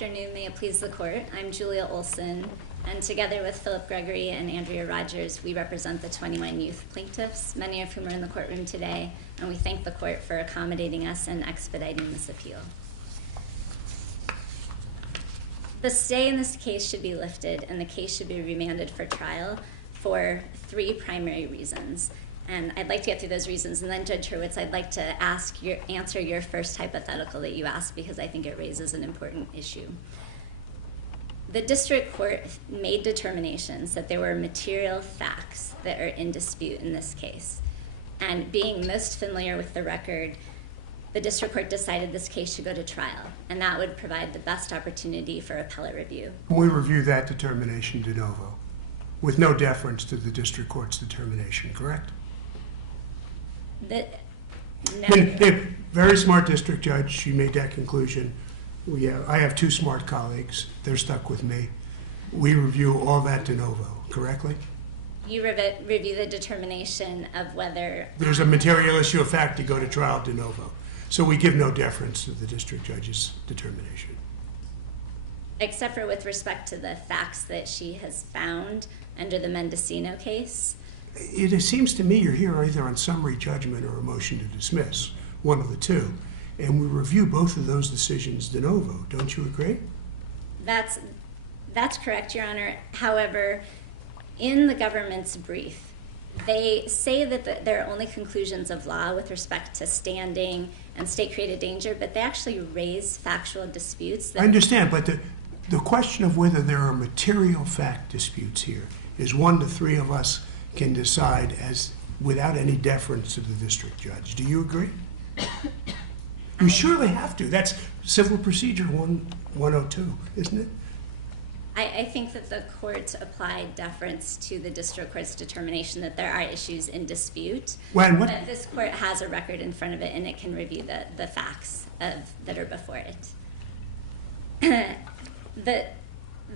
afternoon. May it please the court. I'm Julia Olson, and together with Philip Gregory and Andrea Rogers, we represent the 21 youth plaintiffs, many of whom are in the courtroom today, and we thank the court for accommodating us and expediting this appeal. The stay in this case should be lifted, and the case should be remanded for trial for three primary reasons. And I'd like to get through those reasons, and then Judge Hurwitz, I'd like to answer your first hypothetical that you asked, because I think it raises an important issue. The district court made determinations that there were material facts that are in dispute in this case. And being most familiar with the record, the district court decided this case should go to trial, and that would provide the best opportunity for appellate review. We review that determination de novo, with no deference to the district court's determination, correct? Very smart district judge, she made that conclusion. I have two smart colleagues, they're stuck with me. We review all that de novo, correctly? You review the determination of whether there's a material issue of fact to go to trial de novo. So we give no deference to the district judge's determination. Except for with respect to the facts that she has found under the Mendocino case. It seems to me you're here either on summary judgment or a motion to dismiss, one of the two. And we review both of those decisions de novo. Don't you agree? That's correct, Your Honor. However, in the government's brief, they say that there are only conclusions of law with respect to standing and state-created danger, but they actually raise factual disputes. I understand, but the question of whether there are material fact disputes here is one to three of us can decide as without any deference to the district judge. Do you agree? You surely have to. That's Civil Procedure 102, isn't it? I think that the court applied deference to the district court's determination that there are issues in dispute. But this court has a record in front of it, and it can review the facts that are before it.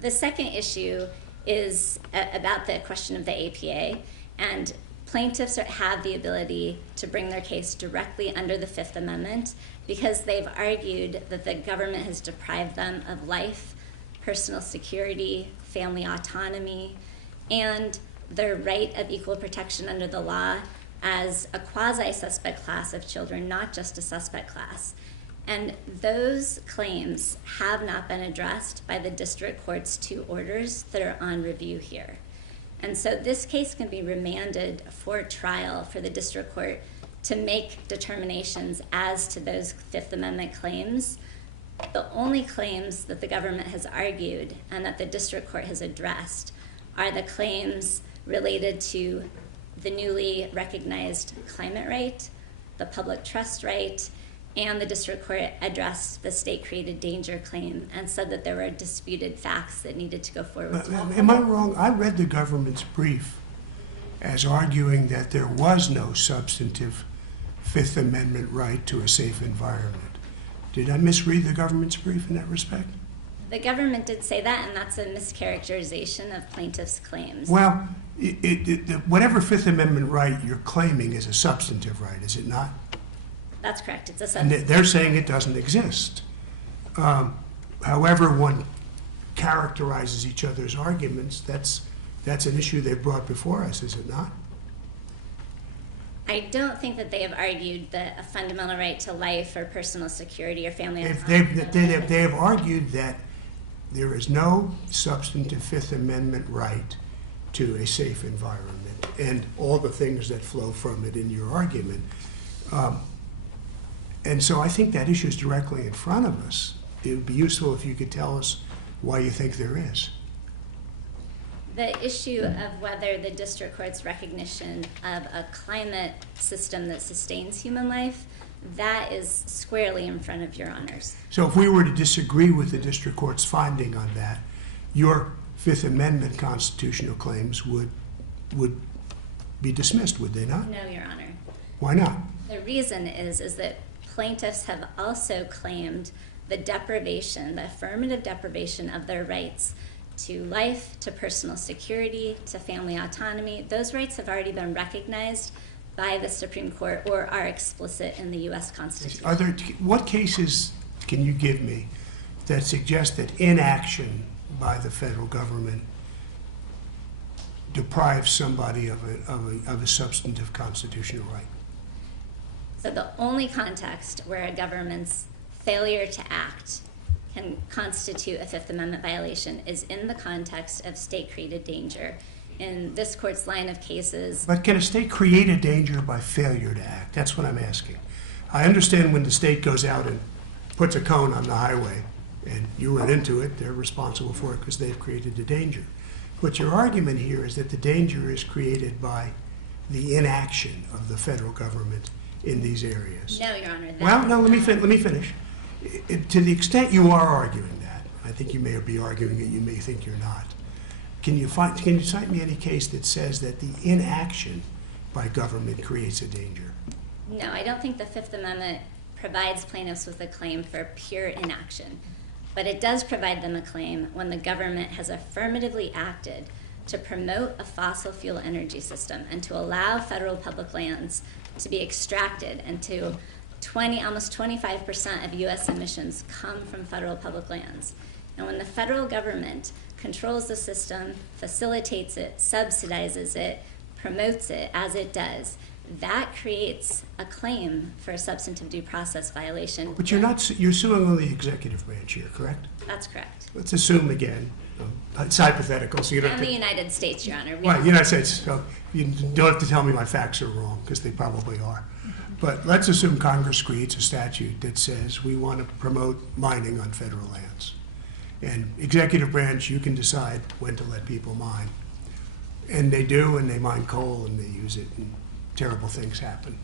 The second issue is about the question of the APA, and plaintiffs have the ability to bring their case directly under the Fifth Amendment because they've argued that the government has deprived them of life, personal security, family autonomy, and their right of equal protection under the law as a quasi-suspect class of children, not just a suspect class. And those claims have not been addressed by the district court's two orders that are on review here. And so this case can be remanded for trial for the district court to make determinations as to those Fifth Amendment claims. The only claims that the government has argued and that the district court has addressed are the claims related to the newly recognized climate right, the public trust right, and the district court addressed the state-created danger claim and said that there were disputed facts that needed to go forward. Am I wrong? I read the government's brief as arguing that there was no substantive Fifth Amendment right to a safe environment. Did I misread the government's brief in that respect? The government did say that, and that's a mischaracterization of plaintiffs' claims. Well, whatever Fifth Amendment right you're claiming is a substantive right, is it not? That's correct. It's a substantive. And they're saying it doesn't exist. However one characterizes each other's arguments, that's an issue they've brought before us, is it not? I don't think that they have argued that a fundamental right to life or personal security or family autonomy. They have argued that there is no substantive Fifth Amendment right to a safe environment and all the things that flow from it in your argument. And so I think that issue is directly in front of us. It would be useful if you could tell us why you think there is. The issue of whether the district court's recognition of a climate system that sustains human life, that is squarely in front of your honors. So if we were to disagree with the district court's finding on that, your Fifth Amendment constitutional claims would be dismissed, would they not? No, Your Honor. Why not? The reason is that plaintiffs have also claimed the deprivation, the affirmative deprivation of their rights to life, to personal security, to family autonomy. Those rights have already been recognized by the Supreme Court or are explicit in the U.S. Constitution. What cases can you give me that suggests that inaction by the federal government deprives somebody of a substantive constitutional right? So the only context where a government's failure to act can constitute a Fifth Amendment violation is in the context of state-created danger. In this court's line of cases... But can a state create a danger by failure to act? That's what I'm asking. I understand when the state goes out and puts a cone on the highway and you run into it, they're responsible for it because they've created the danger. But your argument here is that the danger is created by the inaction of the federal government in these areas. No, Your Honor. Well, no, let me finish. To the extent you are arguing that, I think you may be arguing it, you may think you're not. Can you cite me any case that says that the inaction by government creates a danger? No, I don't think the Fifth Amendment provides plaintiffs with a claim for pure inaction. But it does provide them a claim when the government has affirmatively acted to promote a fossil fuel energy system and to allow federal public lands to be extracted, and to almost 25% of U.S. emissions come from federal public lands. And when the federal government controls the system, facilitates it, subsidizes it, promotes it as it does, that creates a claim for a substantive due process violation. But you're suing only the executive branch here, correct? That's correct. Let's assume again, it's hypothetical, so you don't have And to... the United States, Your Honor. Right, the United States. So you don't have to tell me my facts are wrong, because they probably are. But let's assume Congress creates a statute that says we want to promote mining on federal lands. And executive branch, you can decide when to let people mine. And they do, and they mine coal, and they use it, and terrible things happen.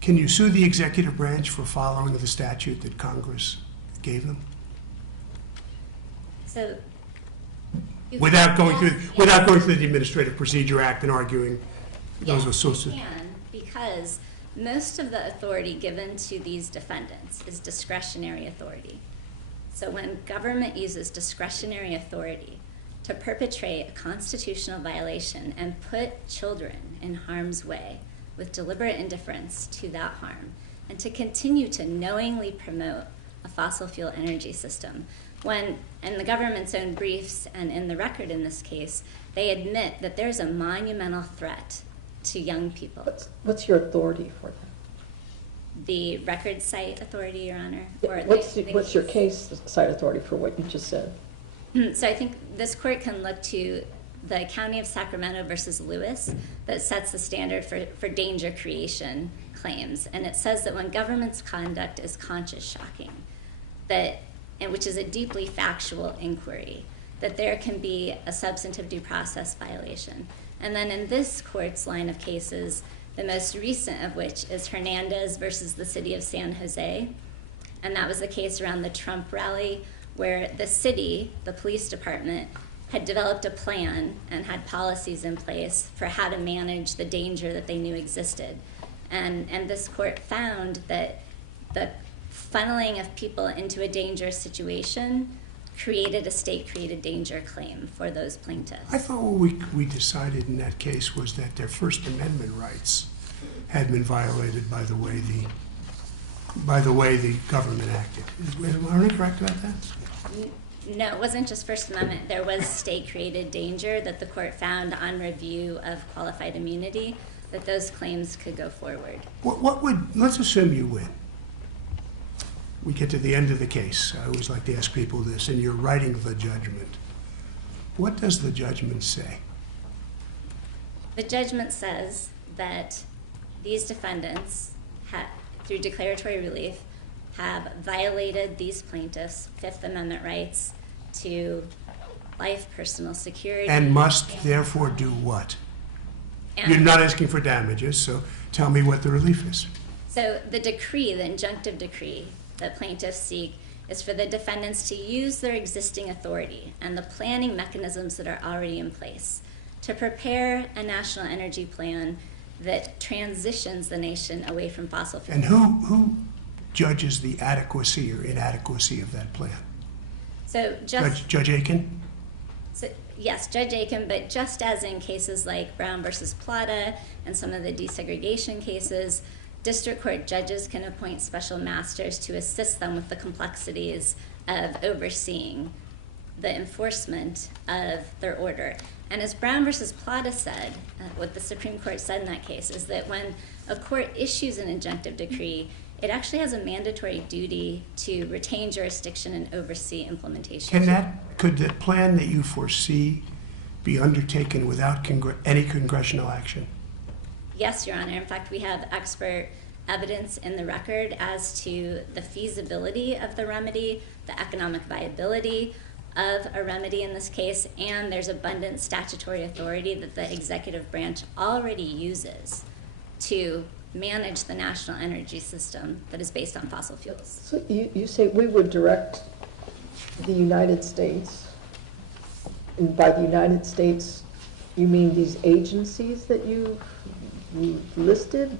Can you sue the executive branch for following the statute that Congress gave them? So, without going through the Administrative Procedure Act and arguing those are yes, you can, because most of the authority given to these defendants is discretionary authority. So when government uses discretionary authority to perpetrate a constitutional violation and put children in harm's way with deliberate indifference to that harm, and to continue to knowingly promote a fossil fuel energy system, when in the government's own briefs and in the record in this case, they admit that there's a monumental threat to young people. What's your authority for that? The record site authority, Your Honor? Or what's your case site authority for what you just said? So I think this court can look to the County of Sacramento versus Lewis that sets the standard for danger creation claims. And it says that when government's conduct is conscious shocking, which is a deeply factual inquiry, that there can be a substantive due process violation. And then in this court's line of cases, the most recent of which is Hernandez versus the city of San Jose. And that was the case around the Trump rally where the city, the police department, had developed a plan and had policies in place for how to manage the danger that they knew existed. And this court found that the funneling of people into a dangerous situation created a state-created danger claim for those plaintiffs. I thought what we decided in that case was that their First Amendment rights had been violated by the way the government acted. Am I correct about that? No, it wasn't just First Amendment. There was state-created danger that the court found on review of qualified immunity, that those claims could go forward. Let's assume you win. We get to the end of the case. I always like to ask people this, and you're writing the judgment. What does the judgment say? The judgment says that these defendants, through declaratory relief, have violated these plaintiffs' Fifth Amendment rights to life, personal security. And must therefore do what? You're not asking for damages, so tell me what the relief is. So the decree, the injunctive decree that plaintiffs seek, is for the defendants to use their existing authority and the planning mechanisms that are already in place to prepare a national energy plan that transitions the nation away from fossil fuels. And who judges the adequacy or inadequacy of that plan? So Judge Aiken? So, yes, Judge Aiken, but just as in cases like Brown versus Plata and some of the desegregation cases, district court judges can appoint special masters to assist them with the complexities of overseeing the enforcement of their order. And as Brown versus Plata said, what the Supreme Court said in that case is that when a court issues an injunctive decree, it actually has a mandatory duty to retain jurisdiction and oversee implementation. Could the plan that you foresee be undertaken without any congressional action? Yes, Your Honor. In fact, we have expert evidence in the record as to the feasibility of the remedy, the economic viability of a remedy in this case, and there's abundant statutory authority that the executive branch already uses to manage the national energy system that is based on fossil fuels. So you say we would direct the United States, and by the United States, you mean these agencies that you listed?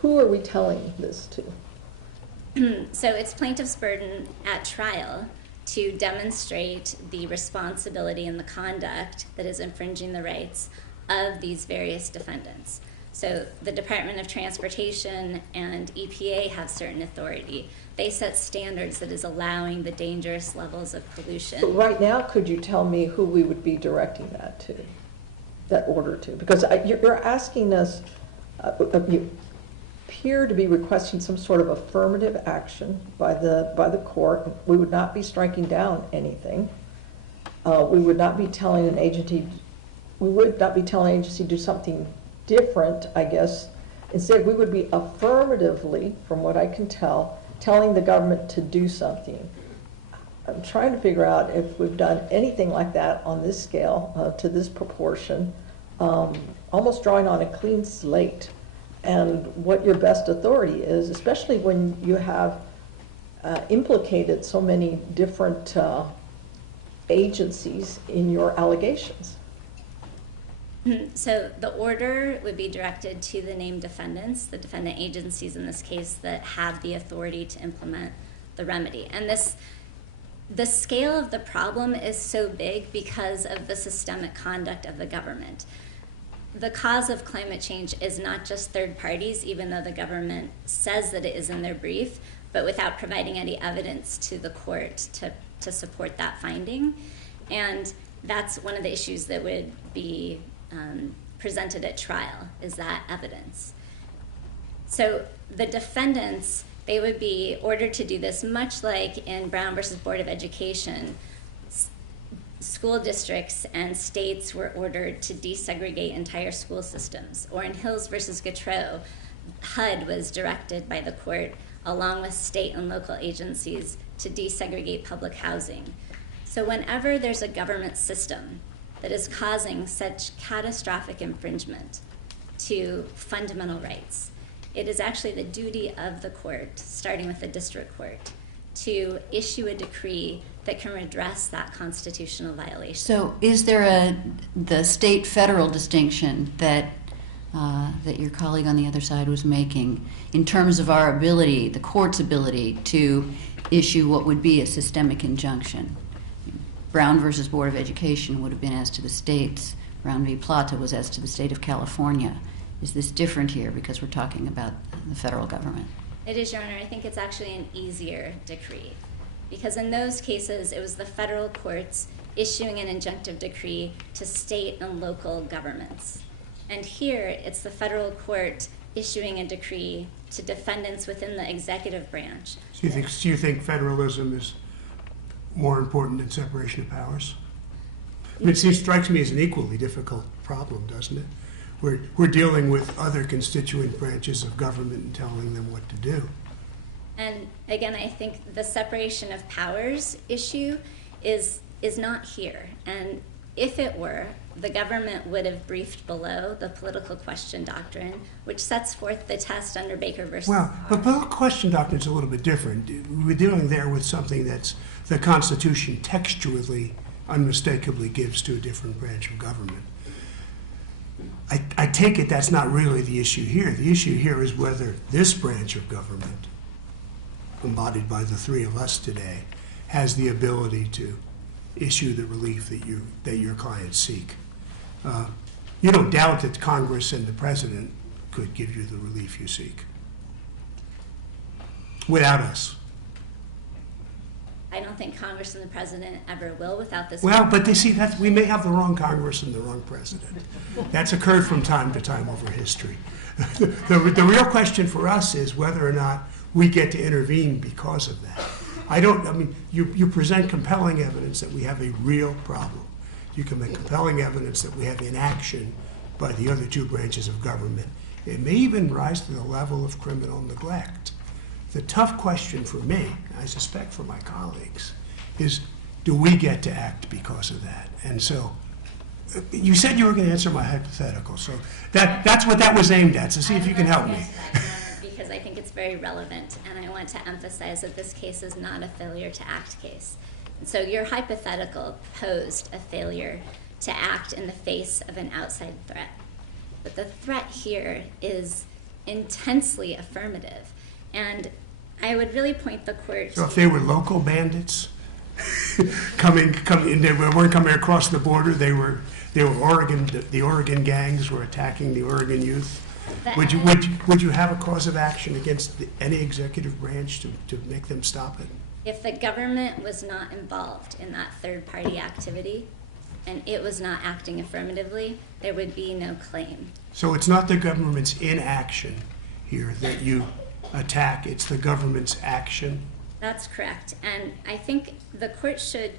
Who are we telling this to? So it's plaintiff's burden at trial to demonstrate the responsibility and the conduct that is infringing the rights of these various defendants. So the Department of Transportation and EPA have certain authority. They set standards that is allowing the dangerous levels of pollution. But right now, could you tell me who we would be directing that to, that order to? Because you're asking us, you appear to be requesting some sort of affirmative action by the court. We would not be striking down anything. We would not be telling an agency. We would not be telling an agency to do something different, I guess. Instead, we would be affirmatively, from what I can tell, telling the government to do something. I'm trying to figure out if we've done anything like that on this scale, to this proportion, almost drawing on a clean slate, and what your best authority is, especially when you have implicated so many different agencies in your allegations. So the order would be directed to the named defendants, the defendant agencies in this case that have the authority to implement the remedy. And the scale of the problem is so big because of the systemic conduct of the government. The cause of climate change is not just third parties, even though the government says that it is in their brief, but without providing any evidence to the court to support that finding. And that's one of the issues that would be presented at trial, is that evidence. So the defendants, they would be ordered to do this, much like in Brown versus Board of Education. School districts and states were ordered to desegregate entire school systems. Or in Hills versus Gautreaux, HUD was directed by the court, along with state and local agencies, to desegregate public housing. So whenever there's a government system that is causing such catastrophic infringement to fundamental rights, it is actually the duty of the court, starting with the district court, to issue a decree that can redress that constitutional violation. So is there the state-federal distinction that your colleague on the other side was making in terms of our ability, the court's ability, to issue what would be a systemic injunction? Brown versus Board of Education would have been as to the states. Brown v. Plata was as to the state of California. Is this different here because we're talking about the federal government? It is, Your Honor. I think it's actually an easier decree, because in those cases, it was the federal courts issuing an injunctive decree to state and local governments. And here, it's the federal court issuing a decree to defendants within the executive branch. So you think federalism is more important than separation of powers? I mean, it strikes me as an equally difficult problem, doesn't it? We're dealing with other constituent branches of government and telling them what to do. And again, I think the separation of powers issue is not here. And if it were, the government would have briefed below the political question doctrine, which sets forth the test under Baker versus. Well, the political question doctrine is a little bit different. We're dealing there with something that's the Constitution textually, unmistakably gives to a different branch of government. I take it that's not really the issue here. The issue here is whether this branch of government, embodied by the three of us today, has the ability to issue the relief that your clients seek. You don't doubt that Congress and the President could give you the relief you seek. Without us. I don't think Congress and the president ever will without this. Well, but they see that we may have the wrong Congress and the wrong president. That's occurred from time to time over history. The real question for us is whether or not we get to intervene because of that. I mean, you present compelling evidence that we have a real problem. You can make compelling evidence that we have inaction by the other two branches of government. It may even rise to the level of criminal neglect. The tough question for me, I suspect for my colleagues, is do we get to act because of that? And so you said you were going to answer my hypothetical, so that's what that was aimed at, so see if you can help me. Because I think it's very relevant, and I want to emphasize that this case is not a failure to act case. And so your hypothetical posed a failure to act in the face of an outside threat. But the threat here is intensely affirmative. And I would really point the court So if they were local bandits coming, they weren't coming across the border, they were Oregon, the Oregon gangs were attacking the Oregon youth, would you have a cause of action against any executive branch to make them stop it? If the government was not involved in that third-party activity and it was not acting affirmatively, there would be no claim. So it's not the government's inaction here that you attack, it's the government's action? That's correct. And I think the court should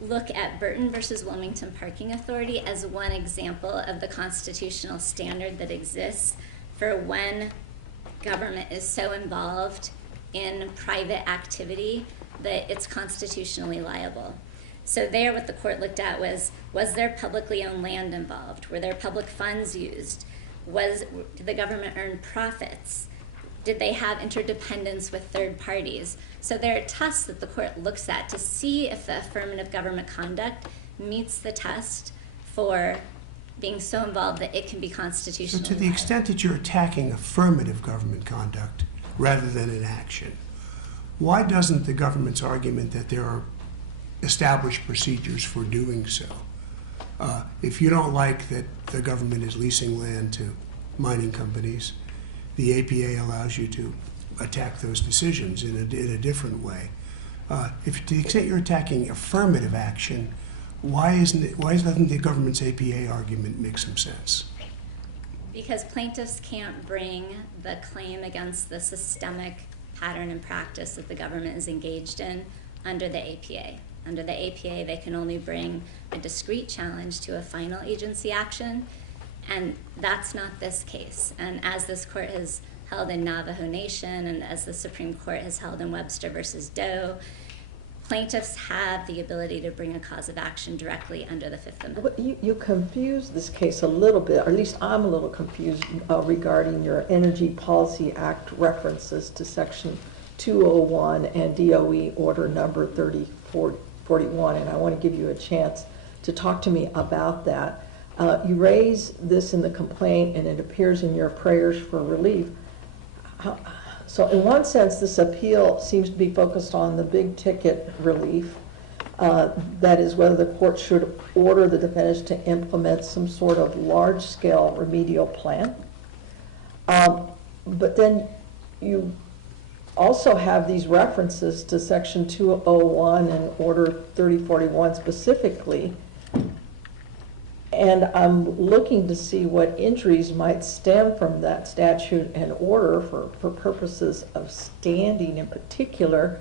look at Burton versus Wilmington Parking Authority as one example of the constitutional standard that exists for when government is so involved in private activity that it's constitutionally liable. So there what the court looked at was there publicly owned land involved? Were there public funds used? Did the government earn profits? Did they have interdependence with third parties? So there are tests that the court looks at to see if the affirmative government conduct meets the test for being so involved that it can be constitutional. So to the extent that you're attacking affirmative government conduct rather than inaction, why doesn't the government's argument that there are established procedures for doing so? If you don't like that the government is leasing land to mining companies, the APA allows you to attack those decisions in a different way. If to the extent you're attacking affirmative action, why doesn't the government's APA argument make some sense? Because plaintiffs can't bring the claim against the systemic pattern and practice that the government is engaged in under the APA. Under the APA, they can only bring a discrete challenge to a final agency action, and that's not this case. And as this court has held in Navajo Nation and as the Supreme Court has held in Webster versus Doe, plaintiffs have the ability to bring a cause of action directly under the Fifth Amendment. You confuse this case a little bit, or at least I'm a little confused regarding your Energy Policy Act references to Section 201 and DOE Order Number 3041, and I want to give you a chance to talk to me about that. You raise this in the complaint, and it appears in your prayers for relief. So in one sense, this appeal seems to be focused on the big ticket relief, that is whether the court should order the defendants to implement some sort of large-scale remedial plan. But then you also have these references to Section 201 and Order 3041 specifically, and I'm looking to see what injuries might stem from that statute and order for purposes of standing in particular.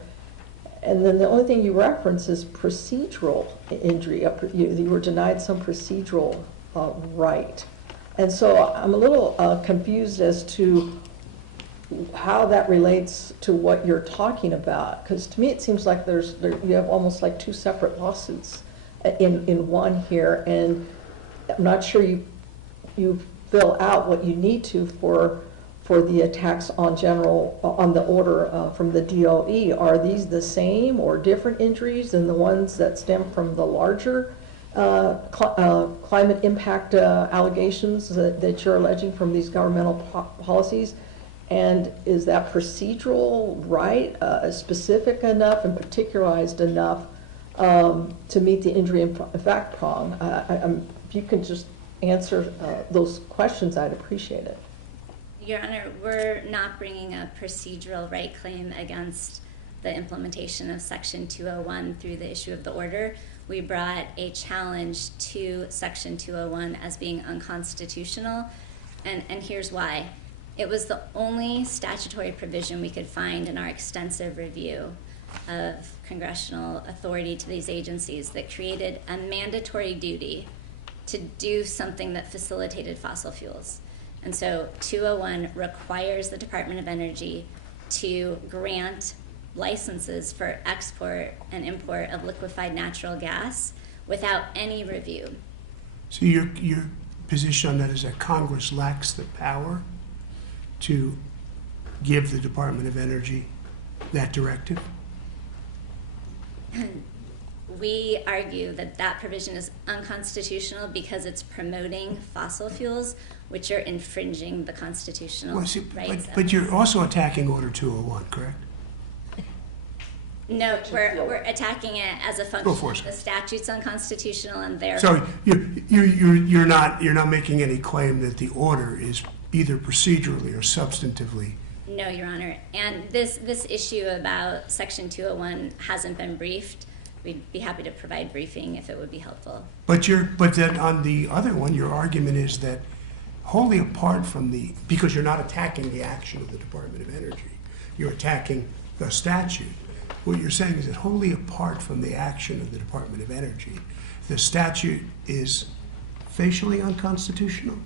And then the only thing you reference is procedural injury. You were denied some procedural right. And so I'm a little confused as to how that relates to what you're talking about. Because to me it seems like you have almost like two separate lawsuits in one here. And I'm not sure you fill out what you need to for the attacks on the order from the DOE. Are these the same or different injuries than the ones that stem from the larger climate impact allegations that you're alleging from these governmental policies? And is that procedural right specific enough and particularized enough to meet the injury in fact prong? If you can just answer those questions, I'd appreciate it. Your Honor, we're not bringing a procedural right claim against the implementation of Section 201 through the issue of the order. We brought a challenge to Section 201 as being unconstitutional, and here's why. It was the only statutory provision we could find in our extensive review of congressional authority to these agencies that created a mandatory duty to do something that facilitated fossil fuels. And so 201 requires the Department of Energy to grant licenses for export and import of liquefied natural gas without any review. So your position on that is that Congress lacks the power to give the Department of Energy that directive? We argue that that provision is unconstitutional because it's promoting fossil fuels, which are infringing the constitutional rights. But you're also attacking Order 201, correct? No, we're attacking it as a function of the statute's unconstitutional, and therefore. So you're not making any claim that the order is either procedurally or substantively. No, Your Honor. And this issue about Section 201 hasn't been briefed. We'd be happy to provide briefing if it would be helpful. But then on the other one, your argument is that wholly apart from because you're not attacking the action of the Department of Energy, you're attacking the statute. What you're saying is that wholly apart from the action of the Department of Energy, the statute is facially unconstitutional?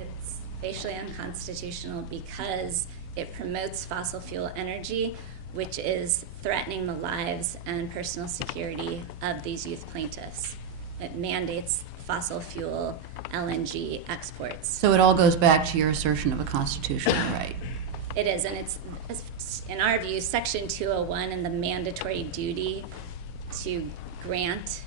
It's facially unconstitutional because it promotes fossil fuel energy, which is threatening the lives and personal security of these youth plaintiffs. It mandates fossil fuel LNG exports. So it all goes back to your assertion of a constitutional right. It is, and it's, in our view, Section 201 and the mandatory duty to grant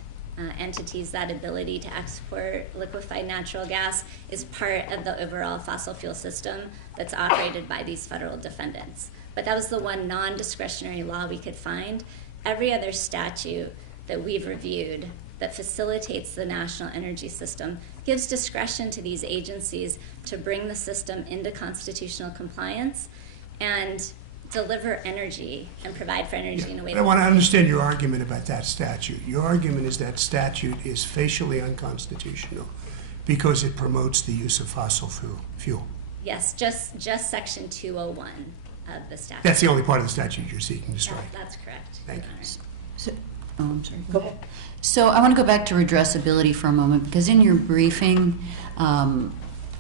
entities that ability to export liquefied natural gas is part of the overall fossil fuel system that's operated by these federal defendants. But that was the one non-discretionary law we could find. Every other statute that we've reviewed that facilitates the national energy system gives discretion to these agencies to bring the system into constitutional compliance and deliver energy and provide for energy in a way that... I want to understand your argument about that statute. Your argument is that statute is facially unconstitutional because it promotes the use of fossil fuel. Yes, just Section 201 of the statute. That's the only part of the statute you're seeking to strike. That's correct. Thank you. So, I'm sorry. Go ahead. So I want to go back to redressability for a moment, because in your briefing,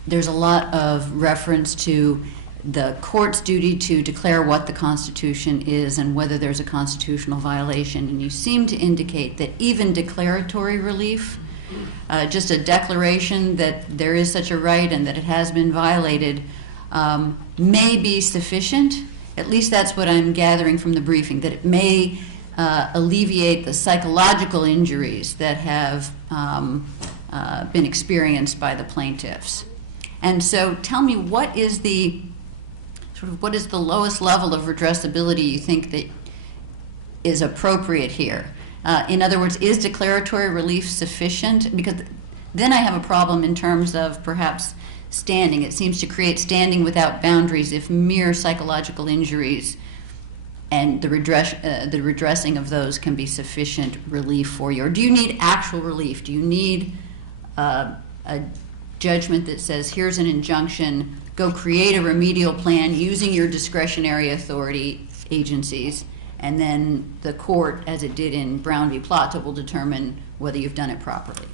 there's a lot of reference to the court's duty to declare what the Constitution is and whether there's a constitutional violation. And you seem to indicate that even declaratory relief, just a declaration that there is such a right and that it has been violated, may be sufficient. At least that's what I'm gathering from the briefing, that it may alleviate the psychological injuries that have been experienced by the plaintiffs. And so tell me, what is the lowest level of redressability you think that is appropriate here? In other words, is declaratory relief sufficient? Because then I have a problem in terms of perhaps standing. It seems to create standing without boundaries if mere psychological injuries and the redressing of those can be sufficient relief for you. Or do you need actual relief? Do you need a judgment that says, here's an injunction, go create a remedial plan using your discretionary authority agencies, and then the court, as it did in Brown v. Plata, will determine whether you've done it properly?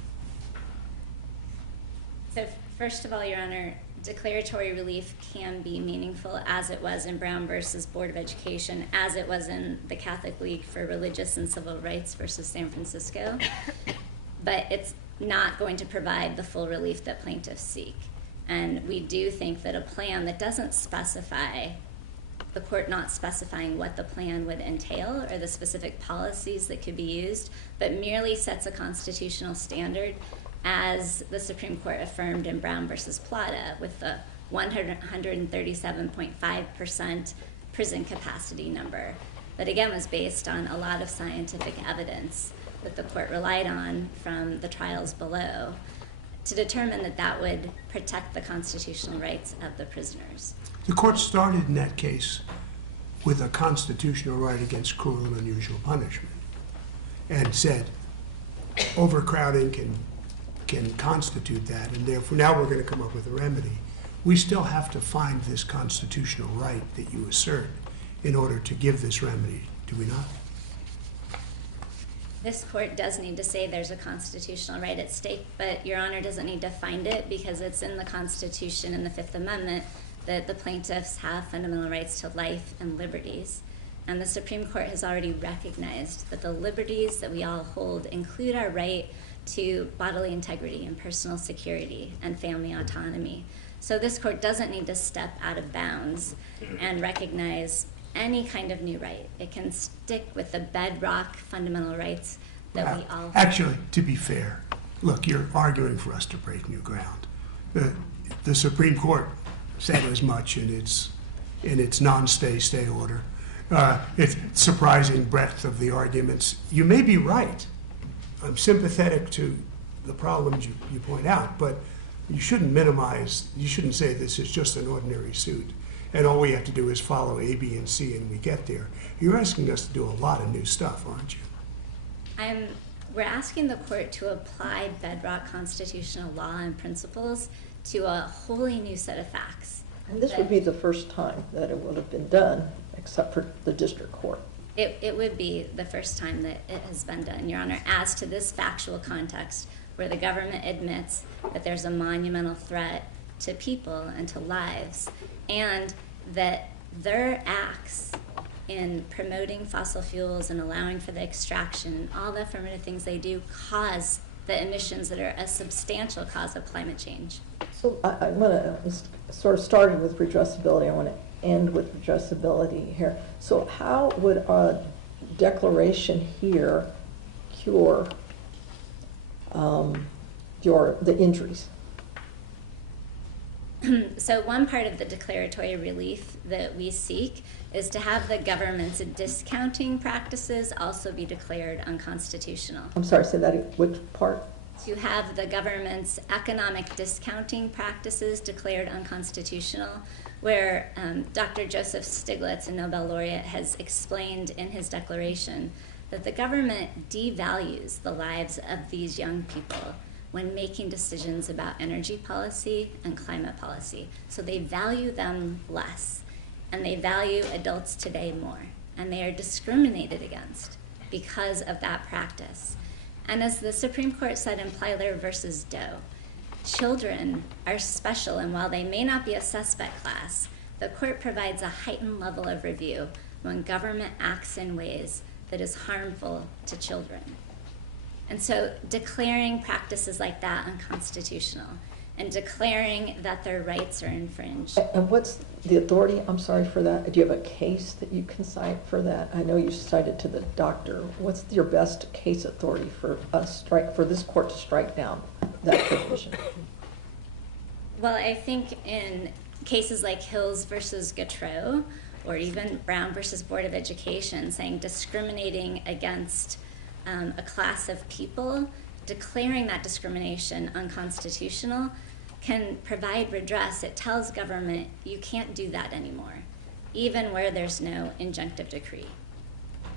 So first of all, Your Honor, declaratory relief can be meaningful, as it was in Brown versus Board of Education, as it was in the Catholic League for Religious and Civil Rights versus San Francisco. But it's not going to provide the full relief that plaintiffs seek. And we do think that a plan that doesn't specify, the court not specifying what the plan would entail or the specific policies that could be used, but merely sets a constitutional standard, as the Supreme Court affirmed in Brown versus Plata with the 137.5% prison capacity number. That again was based on a lot of scientific evidence that the court relied on from the trials below. to determine that that would protect the constitutional rights of the prisoners. The court started in that case with a constitutional right against cruel and unusual punishment and said overcrowding can constitute that, and therefore now we're going to come up with a remedy. We still have to find this constitutional right that you assert in order to give this remedy, do we not? This court does need to say there's a constitutional right at stake, but Your Honor doesn't need to find it because it's in the Constitution in the Fifth Amendment that the plaintiffs have fundamental rights to life and liberties. And the Supreme Court has already recognized that the liberties that we all hold include our right to bodily integrity and personal security and family autonomy. So this court doesn't need to step out of bounds and recognize any kind of new right. It can stick with the bedrock fundamental rights that we all hold. Actually, to be fair, look, you're arguing for us to break new ground. The Supreme Court said as much in its non-stay order. It's surprising breadth of the arguments. You may be right. I'm sympathetic to the problems you point out, but you shouldn't minimize, you shouldn't say this is just an ordinary suit and all we have to do is follow A, B, and C and we get there. You're asking us to do a lot of new stuff, aren't you? We're asking the court to apply bedrock constitutional law and principles to a wholly new set of facts. And this would be the first time that it would have been done, except for the district court. It would be the first time that it has been done, Your Honor, as to this factual context where the government admits that there's a monumental threat to people and to lives, and that their acts in promoting fossil fuels and allowing for the extraction, all the affirmative things they do, cause the emissions that are a substantial cause of climate change. So I want to sort of starting with redressability. I want to end with redressability here. So how would a declaration here cure the injuries? So one part of the declaratory relief that we seek is to have the government's discounting practices also be declared unconstitutional. I'm sorry, say that, which part? To have the government's economic discounting practices declared unconstitutional, where Dr. Joseph Stiglitz, a Nobel laureate, has explained in his declaration that the government devalues the lives of these young people when making decisions about energy policy and climate policy. So they value them less, and they value adults today more, and they are discriminated against because of that practice. And as the Supreme Court said in Plyler versus Doe, children are special, and while they may not be a suspect class, the court provides a heightened level of review when government acts in ways that is harmful to children. And so declaring practices like that unconstitutional and declaring that their rights are infringed. And what's the authority, I'm sorry for that, do you have a case that you can cite for that? I know you cited to the doctor. What's your best case authority for for this court to strike down that provision? Well, I think in cases like Hills versus Gautreaux, or even Brown versus Board of Education, saying discriminating against a class of people, declaring that discrimination unconstitutional can provide redress. It tells government you can't do that anymore, even where there's no injunctive decree.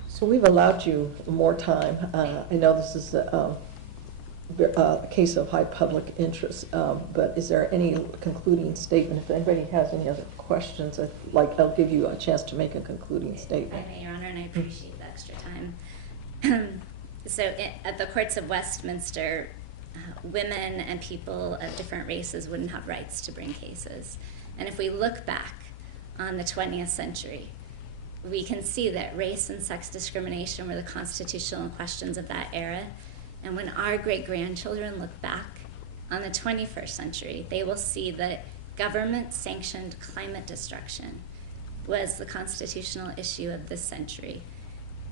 So we've allowed you more time. I know this is a case of high public interest, but is there any concluding statement? If anybody has any other questions, I'll give you a chance to make a concluding statement. I may, Your Honor, and I appreciate the extra time. So at the courts of Westminster, women and people of different races wouldn't have rights to bring cases. And if we look back on the 20th century, we can see that race and sex discrimination were the constitutional questions of that era. And when our great-grandchildren look back on the 21st century, they will see that government-sanctioned climate destruction was the constitutional issue of this century.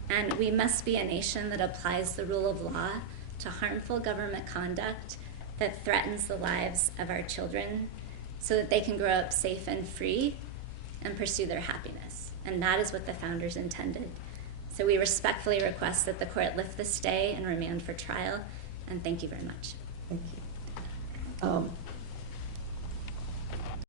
And we must be a nation that applies the rule of law to harmful government conduct that threatens the lives of our children so that they can grow up safe and free and pursue their happiness. And that is what the founders intended. So we respectfully request that the court lift the stay and remand for trial. And thank you very much. Thank you.